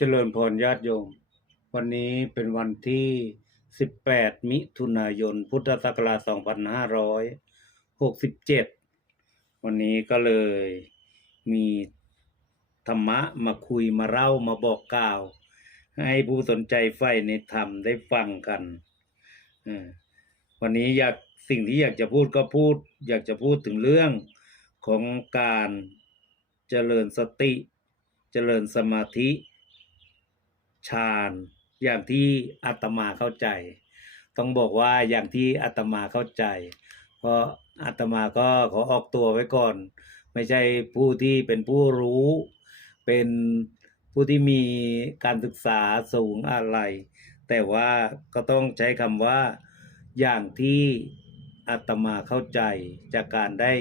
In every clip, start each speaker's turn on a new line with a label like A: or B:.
A: เจริญพรญาติโยม วันนี้เป็นวันที่ 18 มิถุนายน พุทธศักราช 2567 วันนี้ก็เลยมีธรรมะมาคุยมาเล่ามาบอกกล่าว ให้ผู้สนใจใฝ่ในธรรมได้ฟังกัน วันนี้อยากสิ่งที่อยากจะพูดก็พูด อยากจะพูดถึงเรื่องของการเจริญสติ เจริญสมาธิ ฌานอย่างที่อาตมาเข้าใจ ต้องบอกว่าอย่างที่อาตมาเข้าใจ เพราะอาตมาก็ขอออกตัวไว้ก่อน ไม่ใช่ผู้ที่เป็นผู้รู้ เป็นผู้ที่มีการศึกษาสูงอะไร แต่ว่าก็ต้องใช้คำว่าอย่างที่อาตมาเข้าใจจากการได้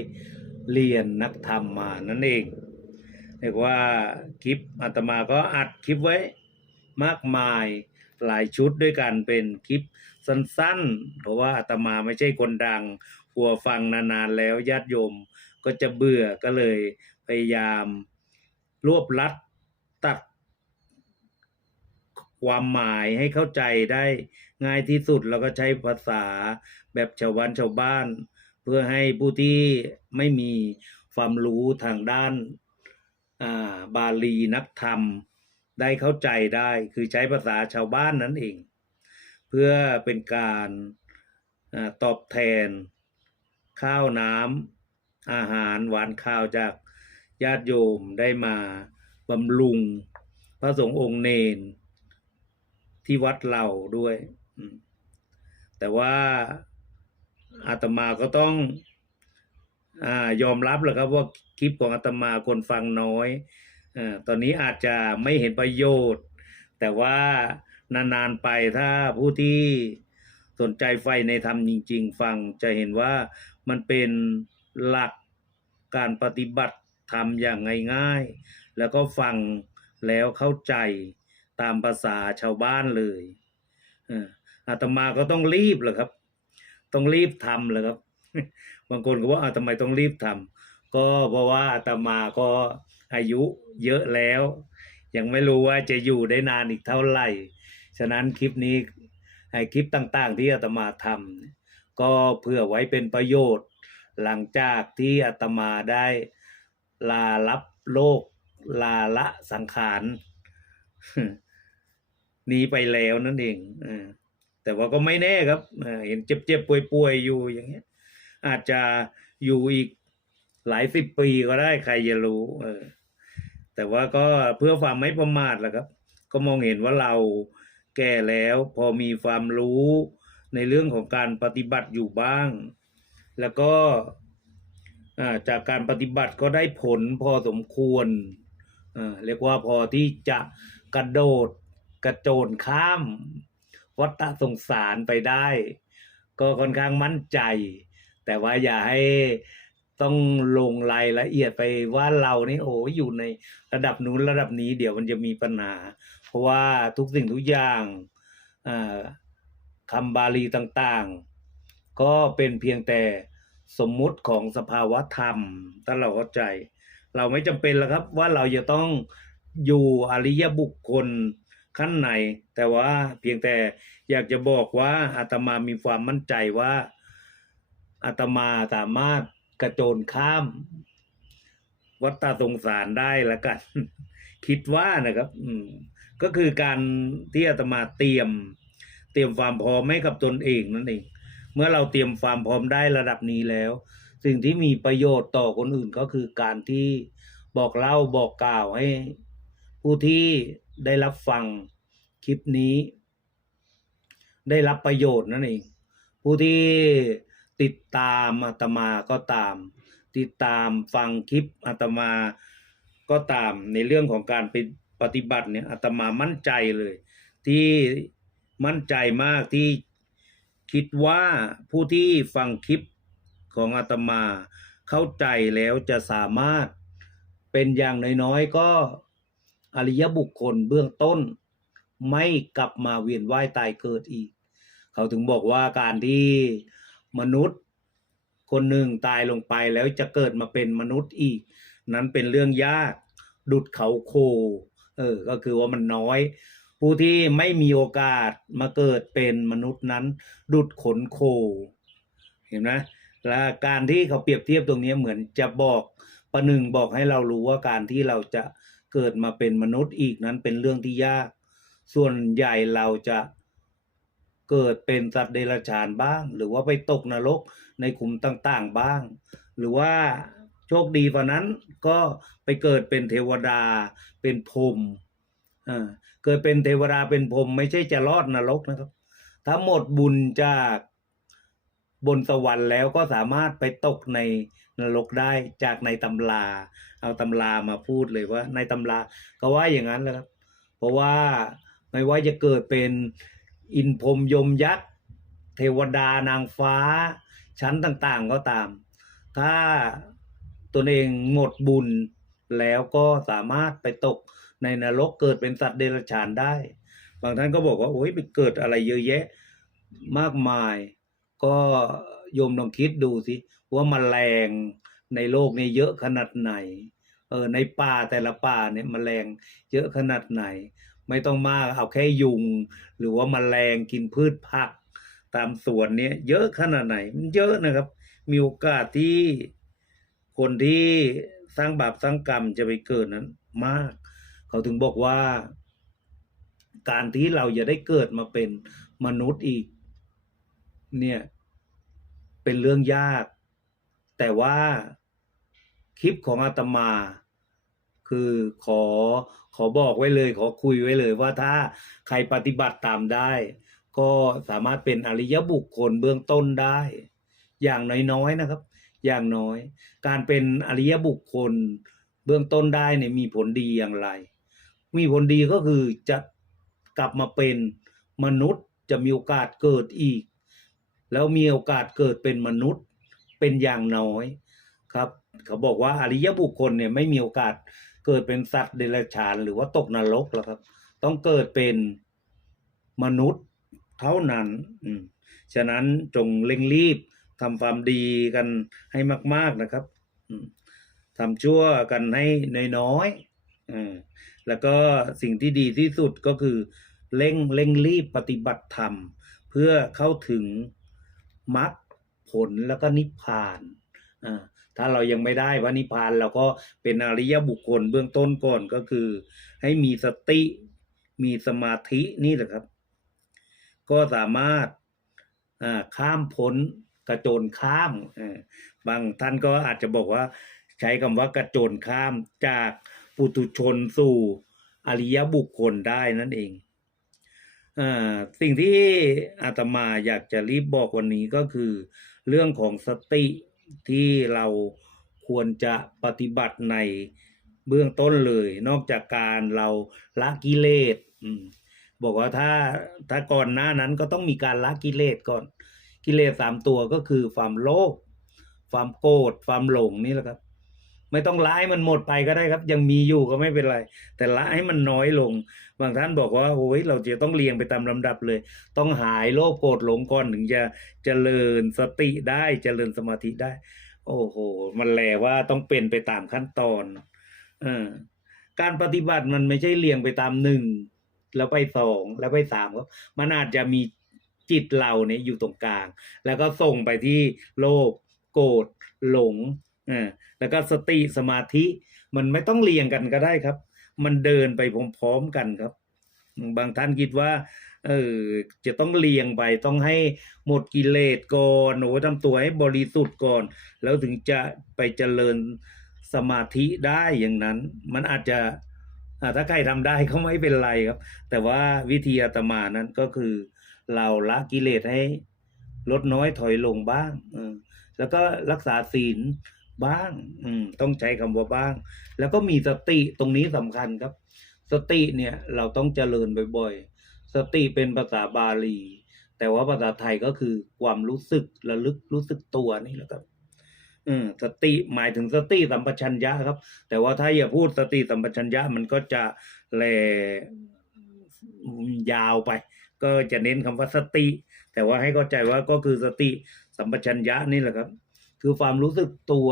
A: เรียนนักธรรมมานั่นเองเรียกว่าคลิปอาตมาก็อัดคลิปไว้ มากมายหลายชุดด้วยกันเป็นคลิปสั้นๆ เพราะว่าอาตมาไม่ใช่คนดังกลัวฟังนานๆแล้วญาติโยมก็จะเบื่อก็เลยพยายามรวบลัดตัดความหมายให้เข้าใจได้ง่ายที่สุดแล้วก็ใช้ภาษาแบบชาวบ้านชาวบ้าน เพื่อให้ผู้ที่ไม่มีความรู้ทางด้านาบาลีนักธรรม ได้เข้าใจได้คือใช้ภาษาชาวบ้านนั่นเอง เพื่อเป็นการอตอบแทนข้าวน้ำอาหารหวานข้าวจากญาติโยมได้มาบำรุงพระสงฆ์องค์เนนที่วัดเราด้วย แต่ว่าอาตมาก็ต้องอยอมรับแหละครับว่าคลิปของอาตมาคนฟังน้อย ตอนนี้อาจจะไม่เห็นประโยชน์ แต่ว่านานๆไปถ้าผู้ที่สนใจใฝ่ในธรรมจริง ๆ ฟังจะเห็นว่ามันเป็นหลักการปฏิบัติธรรมอย่างง่ายๆ แล้วก็ฟังแล้วเข้าใจตามภาษาชาวบ้านเลยอออาตมาก็ต้องรีบเหรอครับ ต้องรีบทำเลยครับ บางคนก็ว่าอาทำไมต้องรีบทำก็เพราะว่าอาตมาก็ อายุเยอะแล้ว ยังไม่รู้ว่าจะอยู่ได้นานอีกเท่าไหร่ ฉะนั้นคลิปนี้ไอ้คลิปต่างๆ ที่อาตมาทำก็เพื่อไว้เป็นประโยชน์ หลังจากที่อาตมาได้ลารับโลกลาละสังขารหนีไปแล้วนั่นเองอแต่ว่าก็ไม่แน่ครับเออเห็นเจ็บๆป่วยๆอยู่อย่างเงี้ย อาจจะอยู่อีก หลายสิบปีก็ได้ใครจะรู้ เออ แต่ว่าก็เพื่อความไม่ประมาทแหละครับ ก็มองเห็นว่าเราแก่แล้วพอมีความรู้ในเรื่องของการปฏิบัติอยู่บ้าง แล้วก็จากการปฏิบัติก็ได้ผลพอสมควรเรียกว่าพอที่จะกระโดดกระโจนข้าม วัฏสงสารไปได้ ก็ค่อนข้างมั่นใจ แต่ว่าอย่าให้ ต้องลงรายละเอียดไปว่าเรานี่โอ้ยอยู่ในระดับนู้นระดับนี้ เดี๋ยวมันจะมีปัญหา เพราะว่าทุกสิ่งทุกอย่างคำบาลีต่างๆ ก็เป็นเพียงแต่สมมุติของสภาวะธรรมถ้าเราเข้าใจ เราไม่จำเป็นแล้วครับว่าเราจะต้องอยู่อริยบุคคลขั้นไหน แต่ว่าเพียงแต่อยากจะบอกว่าอาตมามีความมั่นใจว่าอาตมาสามารถ กระโจนข้าม วัฏฏสงสารได้แล้วกัน คิดว่านะครับ อืม ก็คือการที่อาตมาเตรียม เตรียมความพร้อมให้กับตนเองนั่นเอง เมื่อเราเตรียมความพร้อมได้ระดับนี้แล้ว สิ่งที่มีประโยชน์ต่อคนอื่นก็คือการที่บอกเล่าบอกกล่าวให้ ผู้ที่ได้รับฟังคลิปนี้ ได้รับประโยชน์นั่นเอง ผู้ที่ ติดตามอาตมาก็ตาม ติดตามฟังคลิปอาตมาก็ตามในเรื่องของการไปฏิบัติเนี่ยอาตมามั่นใจเลย ที่มั่นใจมากที่คิดว่าผู้ที่ฟังคลิปของอาตมาเข้าใจแล้วจะสามารถเป็นอย่างน้อยๆก็อริยบุคคลเบื้องต้น ไม่กลับมาเวียนว่ายตายเกิดอีก เขาถึงบอกว่าการที่ มนุษย์ คนหนึ่งตายลงไปแล้วจะเกิดมาเป็นมนุษย์อีก นั้นเป็นเรื่องยากดุดเขาโค เออ ก็คือว่ามันน้อย ผู้ที่ไม่มีโอกาสมาเกิดเป็นมนุษย์นั้น ดุดขนโค เห็นไหมและการที่เขาเปรียบเทียบตรงนี้เหมือนจะบอกประหนึ่งบอกให้เรารู้ว่าการที่เราจะเกิดมาเป็นมนุษย์อีกนั้นเป็นเรื่องที่ยาก ส่วนใหญ่เราจะ เกิดเป็นสัตว์เดรัจฉานบ้าง หรือว่าไปตกนรกในขุมต่างๆบ้าง หรือว่าโชคดีกว่านั้นก็ไปเกิดเป็นเทวดาเป็นพรมเกิดเป็นเทวดาเป็นพรมไม่ใช่จะรอดนรกนะครับ ถ้าหมดบุญจากบนสวรรค์แล้วก็สามารถไปตกในนรกได้จากในตำรา เอาตำรามาพูดเลยว่า ในตำราก็ว่าอย่างนั้นแหละครับ เพราะว่าไม่ว่าจะเกิดเป็น อินพรมยมยักษ์เทวดานางฟ้า ชั้นต่างๆก็ตาม ถ้าตนเองหมดบุญแล้วก็สามารถไปตกในนรกเกิดเป็นสัตว์เดรัจฉานได้ บางท่านก็บอกว่าโอ้ยไปเกิดอะไรเยอะแยะมากมาย ก็โยมลองคิดดูสิ ว่าแมลงในโลกนี้เยอะขนาดไหนเออในป่าแต่ละป่าเนี่ยแมลงเยอะขนาดไหน ไม่ต้องมากเอาแค่ยุง หรือว่าแมลงกินพืชผัก ตามสวนเนี่ยเยอะขนาดไหนมันเยอะนะครับ มีโอกาสที่คนที่สร้างบาปสร้างกรรมจะไปเกิดนั้นมาก เขาถึงบอกว่า การที่เราจะได้เกิดมาเป็นมนุษย์อีก เนี่ย เป็นเรื่องยาก แต่ว่าคลิปของอาตมา คือขอขอบอกไว้เลย ขอคุยไว้เลยว่าถ้าใครปฏิบัติตามได้ ก็สามารถเป็นอริยบุคคลเบื้องต้นได้ อย่างน้อยๆนะครับ อย่างน้อย การเป็นอริยบุคคลเบื้องต้นได้เนี่ยมีผลดีอย่างไร มีผลดีก็คือจะกลับมาเป็นมนุษย์จะมีโอกาสเกิดอีก แล้วมีโอกาสเกิดเป็นมนุษย์เป็นอย่างน้อยครับ เขาบอกว่าอริยบุคคลเนี่ยไม่มีโอกาส เกิดเป็นสัตว์เดรัจฉานหรือว่าตกนรกแล้วครับ ต้องเกิดเป็นมนุษย์เท่านั้น อืมฉะนั้นจงเร่งรีบทำความดีกันให้มาก ๆนะครับอืมทำชั่วกันให้น้อยๆแล้วก็สิ่งที่ดีที่สุดก็คือเร่งเร่งรีบปฏิบัติธรรม เพื่อเข้าถึงมรรคผลแล้วก็นิพพานอ่า ถ้าเรายังไม่ได้พระนิพพานเราก็เป็นอริยบุคคลเบื้องต้นก่อนก็คือ ให้มีสติมีสมาธินี่แหละครับ ก็สามารถข้ามพ้นกระโจนข้ามบางท่านก็อาจจะบอกว่า ใช้คำว่ากระโจนข้ามจากปุถุชนสู่อริยบุคคลได้นั่นเองอสิ่งที่อาตมาอยากจะรีบบอกวันนี้ก็คือ เรื่องของสติ ที่เราควรจะปฏิบัติในเบื้องต้นเลย นอกจากการเราละกิเลสบอกว่าถ้าถ้าก่อนหน้านั้นก็ต้องมีการละกิเลสก่อน กิเลสสามตัวก็คือความโลภความโกรธความหลงนี่แหละครับ ไม่ต้องละให้มันหมดไปก็ได้ครับ ยังมีอยู่ก็ไม่เป็นไร แต่ละให้มันน้อยลง บางท่านบอกว่าโอ้ยเราจะต้องเรียงไปตามลำดับเลย ต้องหายโลภโกรธหลงก่อนถึงจะเจริญสติได้เจริญสมาธิได้ โอ้โห มันแหลว่าต้องเป็นไปตามขั้นตอนเออการปฏิบัติมันไม่ใช่เรียงไปตามหนึ่งแล้วไปสองแล้วไปสามครับมันอาจจะมีจิตเราเนี่ยอยู่ตรงกลาง แล้วก็ส่งไปที่โลภโกรธหลง อ่าแล้วก็สติสมาธิมันไม่ต้องเรียงกันก็ได้ครับ มันเดินไปพร้อมๆกันครับ บางท่านคิดว่าเออจะต้องเรียงไปต้องให้หมดกิเลสก่อนโอ้ทำตัวให้บริสุทธิ์ก่อน แล้วถึงจะไปเจริญสมาธิได้อย่างนั้น มันอาจจะถ้าใครทำได้ก็ไม่เป็นไรครับ แต่ว่าวิธีอาตมานั้นก็คือ เราละกิเลสให้ลดน้อยถอยลงบ้างแล้วก็รักษาศีล บ้าง อืม ต้องใช้คำว่าบ้าง แล้วก็มีสติตรงนี้สำคัญครับ สติเนี่ย เราต้องเจริญบ่อยๆ สติเป็นภาษาบาลี แต่ว่าภาษาไทยก็คือความรู้สึกระลึกรู้สึกตัวนี่แหละครับอืมสติหมายถึงสติสัมปชัญญะครับ แต่ว่าถ้าอย่าพูดสติสัมปชัญญะมันก็จะแหลยาวไป ก็จะเน้นคำว่าสติ แต่ว่าให้เข้าใจว่าก็คือสติสัมปชัญญะนี่แหละครับ คือความรู้สึกตัว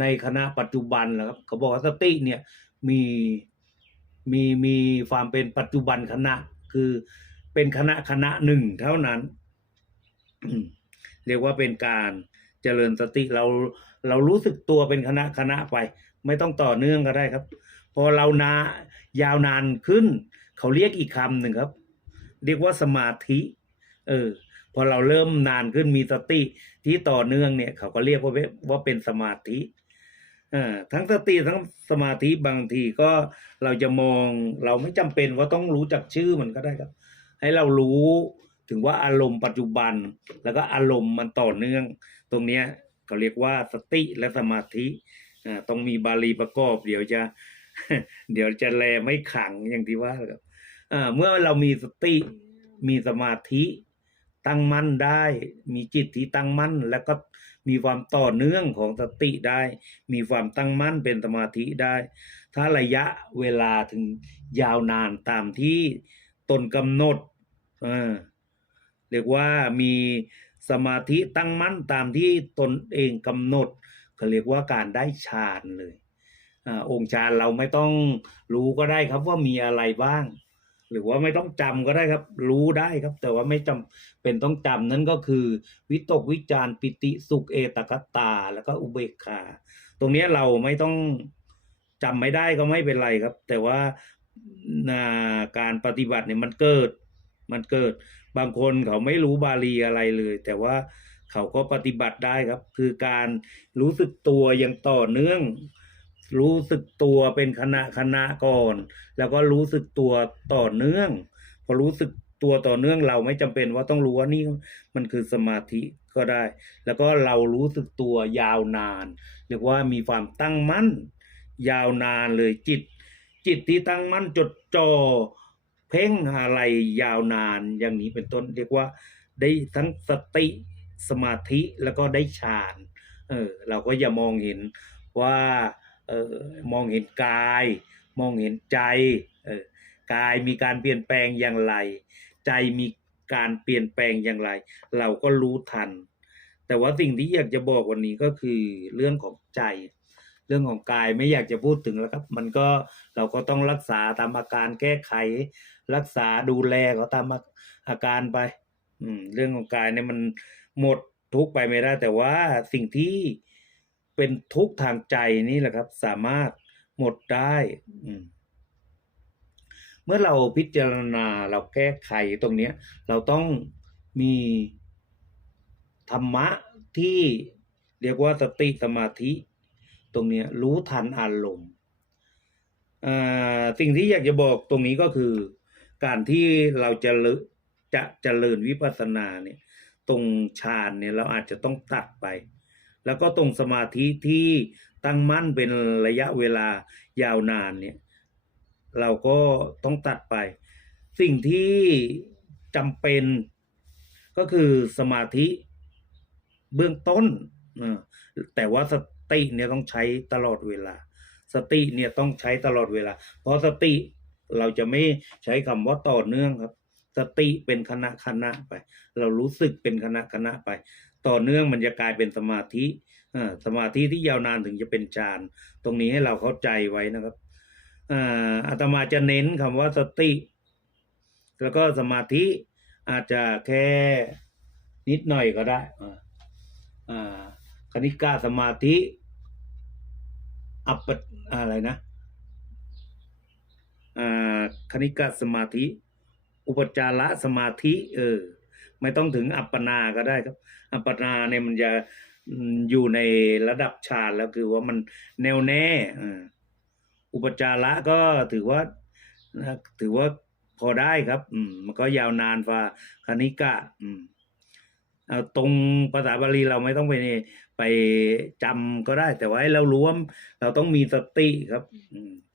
A: ในขณะปัจจุบันแหละครับเขาบอกว่าสติเนี่ยมีมีมีความเป็นปัจจุบันขณะ คือเป็นคณะคณะหนึ่งเท่านั้น เรียกว่าเป็นการเจริญสติเราเรารู้สึกตัวเป็นคณะคณะไป ไม่ต้องต่อเนื่องก็ได้ครับ พอเรานายาวนานขึ้น เขาเรียกอีกคำหนึ่งครับ เรียกว่าสมาธิ เออ พอเราเริ่มนานขึ้นมีสติที่ต่อเนื่องเนี่ย เขาก็เรียกว่าเป็นว่าเป็นสมาธิอ่าทั้งสติทั้งสมาธิบางทีก็เราจะมองเราไม่จำเป็นว่าต้องรู้จักชื่อมันก็ได้ครับ ให้เรารู้ถึงว่าอารมณ์ปัจจุบัน แล้วก็อารมณ์มันต่อเนื่อง ตรงเนี้ยเขาเรียกว่าสติและสมาธิอ่าต้องมีบาลีประกอบ เดี๋ยวจะ เดี๋ยวจะแลไม่ขังอย่างที่ว่าครับอ่าเมื่อเรามีสติมีสมาธิ ตั้งมั่นได้ มีจิตที่ตั้งมั่น แล้วก็มีความต่อเนื่องของสติได้ มีความตั้งมั่นเป็นสมาธิได้ ถ้าระยะเวลาถึงยาวนานตามที่ตนกำหนดเออเรียกว่ามีสมาธิตั้งมั่นตามที่ตนเองกำหนดเขาเรียกว่าการได้ฌานเลยอ่าองค์ฌานเราไม่ต้องรู้ก็ได้ครับว่ามีอะไรบ้าง หรือว่าไม่ต้องจำก็ได้ครับ รู้ได้ครับ แต่ว่าไม่จำเป็นต้องจำนั่นก็คือ วิตกวิจารปิติสุขเอตกตตา แล้วก็อุเบกขา ตรงนี้เราไม่ต้องจำไม่ได้ก็ไม่เป็นไรครับ แต่ว่าอ่าการปฏิบัติเนี่ยมันเกิด มันเกิด บางคนเขาไม่รู้บาลีอะไรเลย แต่ว่าเขาก็ปฏิบัติได้ครับ คือการรู้สึกตัวอย่างต่อเนื่อง รู้สึกตัวเป็นคณะคณะก่อน แล้วก็รู้สึกตัวต่อเนื่อง พอรู้สึกตัวต่อเนื่องเราไม่จำเป็นว่าต้องรู้ว่านี่มันคือสมาธิก็ได้ แล้วก็เรารู้สึกตัวยาวนานเรียกว่ามีความตั้งมั่น ยาวนานเลยจิต จิตที่ตั้งมั่นจดจ่อเพ่งอะไรยาวนานอย่างนี้เป็นต้นเรียกว่าได้ทั้งสติสมาธิแล้วก็ได้ฌานเออเราก็อย่ามองเห็นว่า เออมองเห็นกาย มองเห็นใจเออกายมีการเปลี่ยนแปลงอย่างไร ใจมีการเปลี่ยนแปลงอย่างไร เราก็รู้ทัน แต่ว่าสิ่งที่อยากจะบอกวันนี้ก็คือเรื่องของใจ เรื่องของกายไม่อยากจะพูดถึงแล้วครับ มันก็เราก็ต้องรักษาตามอาการแก้ไข รักษาดูแลเขาตามอาการไป อืม เรื่องของกายเนี่ยมันหมดทุกไปไม่ได้ แต่ว่าสิ่งที่ เป็นทุกข์ทางใจนี่แหละครับ สามารถหมดได้อเมื่อเราพิจารณาเราแก้ไขตรงเนี้ยเราต้องมีธรรมะที่เรียกว่าสติสมาธิ ตรงเนี้ยรู้ทันอารมณ์สิ่งที่อยากจะบอกตรงนี้ก็คือ การที่เราจะเลจะเจริญวิปัสสนาเนี่ย ตรงฌานเนี่ยเราอาจจะต้องตัดไป แล้วก็ตรงสมาธิที่ตั้งมั่นเป็นระยะเวลายาวนานเนี่ยเราก็ต้องตัดไป สิ่งที่จำเป็นก็คือสมาธิเบื้องต้น แต่ว่าสติเนี่ยต้องใช้ตลอดเวลา สติเนี่ยต้องใช้ตลอดเวลา เพราะสติเราจะไม่ใช้คำว่าต่อเนื่องครับ สติเป็นคณะคณะไป เรารู้สึกเป็นคณะคณะไป ต่อเนื่องมันจะกลายเป็นสมาธิสมาธิที่ยาวนานถึงจะเป็นฌานตรงนี้ให้เราเข้าใจไว้นะครับอาตมาจะเน้นคำว่าสติ แล้วก็สมาธิอาจจะแค่นิดหน่อยก็ได้คณิกาสมาธิ อัปปะอะไรนะคณิกาสมาธิ อุปจาระสมาธิ เออ ไม่ต้องถึงอัปปนาก็ได้ครับ อัปปนาเนี่ยมันจะอยู่ในระดับฌานแล้วคือว่ามันแน่วแน่อุปจาระก็ถือว่าถือว่าพอได้ครับ อืมมันก็ยาวนานฝ่าคณิกะ อืมเอาตรงภาษาบาลีเราไม่ต้องไปไปจำก็ได้ แต่ว่าให้เรารู้ว่าเราต้องมีสติครับ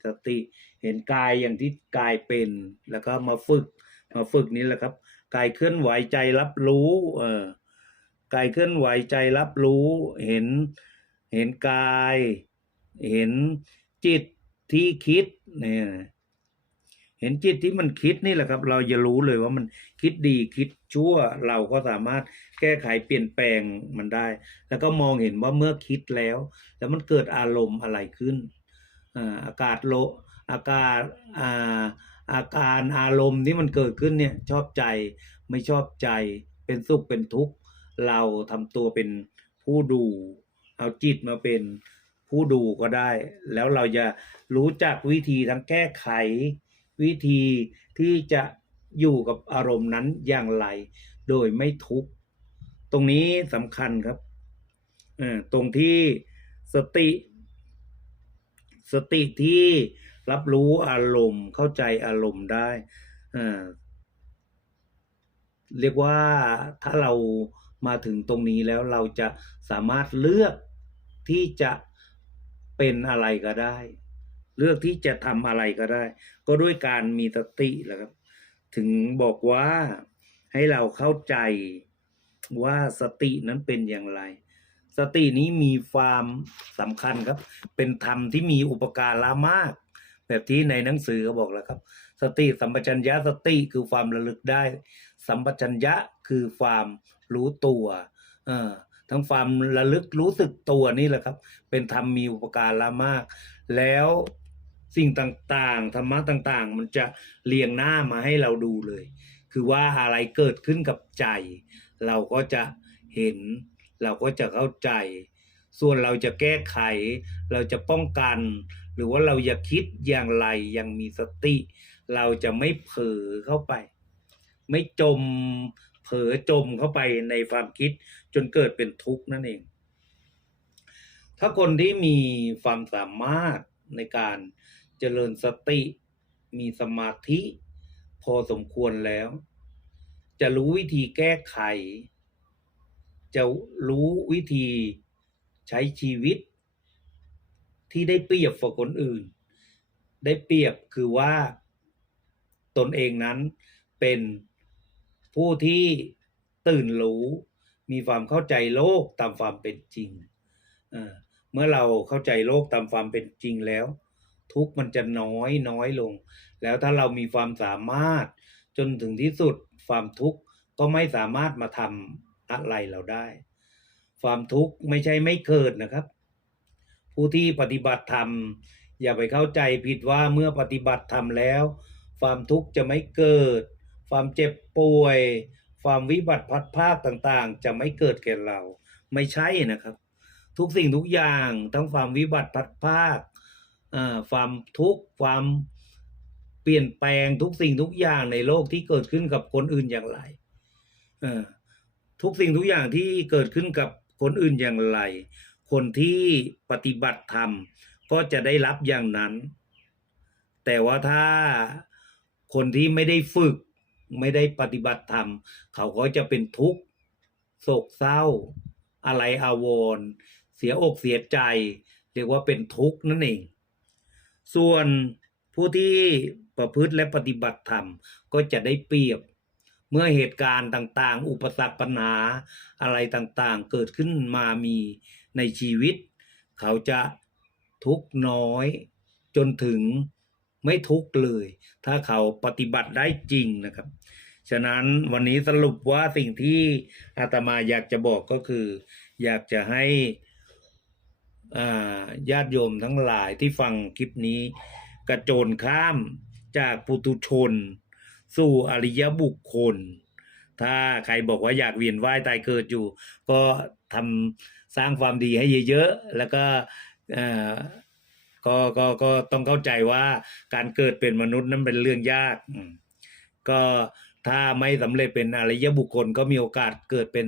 A: สติ เห็นกายอย่างที่กายเป็น แล้วก็มาฝึกมาฝึกนี้แหละครับ กายเคลื่อนไหวใจรับรู้เออกายเคลื่อนไหวใจรับรู้ เห็นเห็นกาย เห็นจิตที่คิดเนี่ยเห็นจิตที่มันคิดนี่แหละครับ เราจะรู้เลยว่ามันคิดดีคิดชั่วเราก็สามารถแก้ไขเปลี่ยนแปลงมันได้ แล้วก็มองเห็นว่าเมื่อคิดแล้ว แล้วมันเกิดอารมณ์อะไรขึ้นอากาศโลอาการอ่า อาการอารมณ์ที่มันเกิดขึ้นเนี่ยชอบใจไม่ชอบใจเป็นสุขเป็นทุกข์เราทำตัวเป็นผู้ดู เอาจิตมาเป็นผู้ดูก็ได้ แล้วเราจะรู้จักวิธีทั้งแก้ไข วิธีที่จะอยู่กับอารมณ์นั้นอย่างไร โดยไม่ทุกข์ตรงนี้สำคัญครับเออตรงที่สติ สติที่ รับรู้อารมณ์เข้าใจอารมณ์ได้เรียกว่าถ้าเรามาถึงตรงนี้แล้วเราจะสามารถเลือกที่จะเป็นอะไรก็ได้ เลือกที่จะทำอะไรก็ได้ ก็ด้วยการมีสติแหละครับ ถึงบอกว่าให้เราเข้าใจว่าสตินั้นเป็นอย่างไร สตินี้มีความสำคัญครับ เป็นธรรมที่มีอุปการะมาก แบบที่ในหนังสือเขาบอกแล้วครับ สติสัมปชัญญะสติคือความระลึกได้ สัมปชัญญะคือความรู้ตัวเออทั้งความระลึกรู้สึกตัวนี่แหละครับ เป็นธรรมมีอุปการะมาก แล้วสิ่งต่างๆธรรมะต่างๆ มันจะเรียงหน้ามาให้เราดูเลย คือว่าอะไรเกิดขึ้นกับใจ เราก็จะเห็น เราก็จะเข้าใจ ส่วนเราจะแก้ไข เราจะป้องกัน หรือว่าเราอย่าคิดอย่างไรยังมีสติ เราจะไม่เผลอเข้าไป ไม่จมเผลอจมเข้าไปในความคิดจนเกิดเป็นทุกข์นั่นเอง ถ้าคนที่มีความสามารถในการเจริญสติ มีสมาธิ พอสมควรแล้ว จะรู้วิธีแก้ไข จะรู้วิธีใช้ชีวิต ที่ได้เปรียบกว่าคนอื่น ได้เปรียบคือว่าตนเองนั้นเป็นผู้ที่ตื่นรู้มีความเข้าใจโลกตามความเป็นจริง เมื่อเราเข้าใจโลกตามความเป็นจริงแล้ว ทุกมันจะน้อยน้อยลง แล้วถ้าเรามีความสามารถจนถึงที่สุดความทุกข์ก็ไม่สามารถมาทำอะไรเราได้ ความทุกข์ไม่ใช่ไม่เกิดนะครับ ผู้ที่ปฏิบัติธรรม อย่าไปเข้าใจผิดว่าเมื่อปฏิบัติธรรมแล้ว ความทุกข์จะไม่เกิด ความเจ็บป่วย ความวิบัติพัดภาคต่างๆ จะไม่เกิดแก่เรา ไม่ใช่นะครับ ทุกสิ่งทุกอย่างทั้งความวิบัติพัดภาคความทุกข์ความเปลี่ยนแปลงทุกสิ่งทุกอย่างในโลกที่เกิดขึ้นกับคนอื่นอย่างไรทุกสิ่งทุกอย่างที่เกิดขึ้นกับคนอื่นอย่างไร คนที่ปฏิบัติธรรมก็จะได้รับอย่างนั้น แต่ว่าถ้าคนที่ไม่ได้ฝึก ไม่ได้ปฏิบัติธรรม เขาก็จะเป็นทุกข์โศกเศร้า อะไรอาวรณ์เสียอกเสียใจ เรียกว่าเป็นทุกข์นั่นเอง ส่วนผู้ที่ประพฤติและปฏิบัติธรรมก็จะได้เปรียบเมื่อเหตุการณ์ต่างๆ อุปสรรคปัญหาอะไรต่างๆ เกิดขึ้นมามี ในชีวิต เขาจะทุกน้อยจนถึงไม่ทุกเลย ถ้าเขาปฏิบัติได้จริงนะครับ ฉะนั้นวันนี้สรุปว่าสิ่งที่อาตมาอยากจะบอกก็คือ อยากจะให้อาญาติโยมทั้งหลายที่ฟังคลิปนี้ กระโจนข้ามจากปุตุชน สู่อริยบุคคล ถ้าใครบอกว่าอยากเวียนว่ายตายเกิดอยู่ ก็ทำ สร้างความดีให้เยอะๆ แล้วก็อ่อก็ก็ก็ต้องเข้าใจว่าการเกิดเป็นมนุษย์นั้นเป็นเรื่องยาก ก็ถ้าไม่สำเร็จเป็นอริยบุคคลก็มีโอกาสเกิดเป็น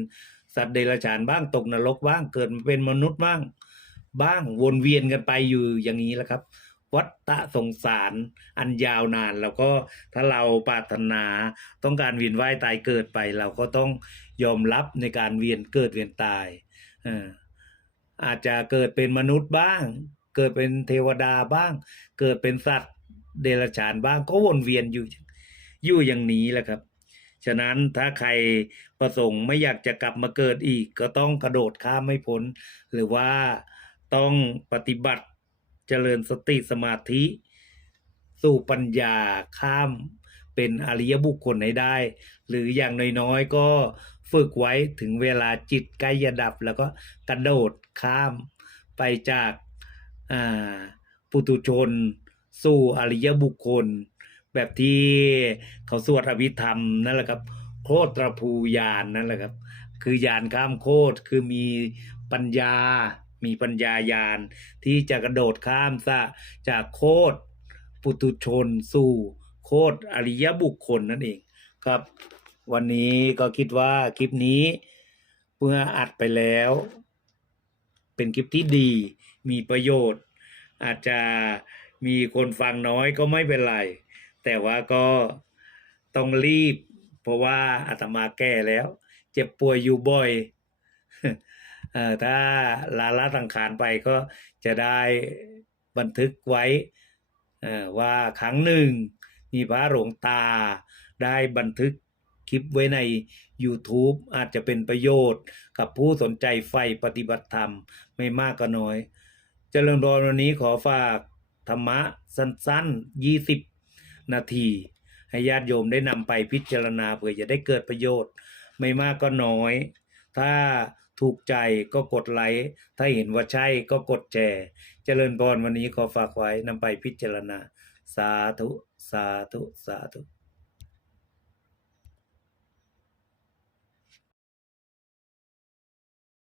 A: สัตว์เดรัจฉานบ้างตกนรกบ้างเกิดเป็นมนุษย์บ้าง บ้างวนเวียนกันไปอยู่อย่างนี้แหละครับ วัฏฏะสงสารอันยาวนาน แล้วก็ถ้าเราปรารถนาต้องการเวียนว่ายตายเกิดไป เราก็ต้องยอมรับในการเวียนเกิดเวียนตาย อออาจจะเกิดเป็นมนุษย์บ้าง เกิดเป็นเทวดาบ้าง เกิดเป็นสัตว์เดรัจฉานบ้างก็วนเวียนอยู่ อยู่อย่างนี้แหละครับ ฉะนั้นถ้าใครประสงค์ไม่อยากจะกลับมาเกิดอีก ก็ต้องกระโดดข้ามไม่พ้นหรือว่าต้องปฏิบัติเจริญสติสมาธิ สู่ปัญญาข้ามเป็นอริยบุคคลให้ได้ หรืออย่างน้อยๆก็ ฝึกไว้ถึงเวลาจิตใกล้จะดับ แล้วก็กระโดดข้ามไปจากาปุตุชน สู่อริยบุคคล แบบที่เขาสวดอภิธรรมนั่นแหละครับโคตรภูยานนั่นแหละครับ คือยานข้ามโคตรคือมีปัญญา มีปัญญายานที่จะกระโดดข้ามซะจากโคตรปุตุชนสู่โคตรอริยบุคคลนั่นเองครับ วันนี้ก็คิดว่าคลิปนี้เมื่ออัดไปแล้ว เป็นคลิปที่ดี มีประโยชน์ อาจจะมีคนฟังน้อยก็ไม่เป็นไร แต่ว่าก็ต้องรีบ เพราะว่าอาตมาแก่แล้ว เจ็บป่วยอยู่บ่อยอถ้าลาละสังขารไปก็จะได้บันทึกไว้ว่าครั้งหนึ่ง มีพระหลวงตาได้บันทึก คลิปไว้ใน YouTube อาจจะเป็นประโยชน์ กับผู้สนใจใฝ่ปฏิบัติธรรมไม่มากก็น้อย เจริญพรวันนี้ขอฝากธรรมะสั้นๆ 20 นาที ให้ญาติโยมได้นำไปพิจารณาเพื่อจะได้เกิดประโยชน์ ไม่มากก็น้อย ถ้าถูกใจก็กดไลค์ถ้าเห็นว่าใช่ก็กดแชร์เจริญพรวันนี้ขอฝากไว้นำไปพิจารณา สาธุ สาธุ สาธุ